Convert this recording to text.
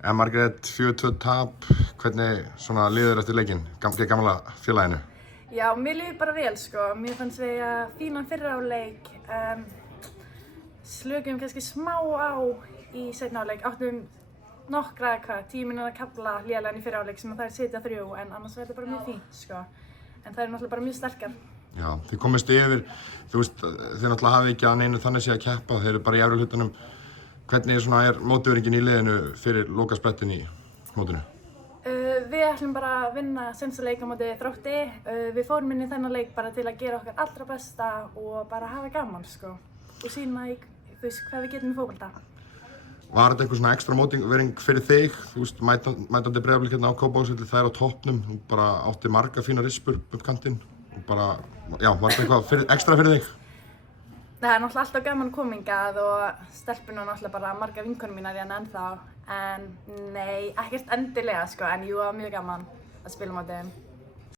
Margrét, 4-2 tap, hvernig svona líður eftir leikinn, gamla félaginu? Já, mér líður bara vel sko. Mér fannst við fínan fyrri hálfleik. Slökum kannski smá á í seinni hálfleik. Áttum nokkra, 10 mínútna kafla lélegan í fyrri hálfleik sem þær sitja 3 en annars var þetta bara mjög fínt sko. En þær eru náttúrulega bara mjög sterkar. Já, þið komist yfir, þú veist, þið náttúrulega hafi ekki að neinu þannig sé að keppa, þeir eru bara í efri hlutanum. Hvernig er mótivöringin í liðinu fyrir lokasprettin í mótinu? Við ætlum bara að vinna seinsta leik á móti Þrótti. Við fórum inn í þennan leik bara til að gera okkar allra besta og bara hafa gaman sko. Og sýna hvað við getum í fótbolta. Var þetta einhver svona ekstra mótivering fyrir þig? Þú veist, mætandi Breiðablik hérna á Kópavogsvelli, þær á toppnum, þú bara átti marga fína rispur upp kantinn. Var þetta eitthvað ekstra fyrir þig? Það er náttúrulega alltaf gaman að koma hingað og stelpuna náttúrulega bara margar vinkonur mínar hérna ennþá. En nei, ekkert endilega sko, en jú, það var mjög gaman að spila á móti þeim.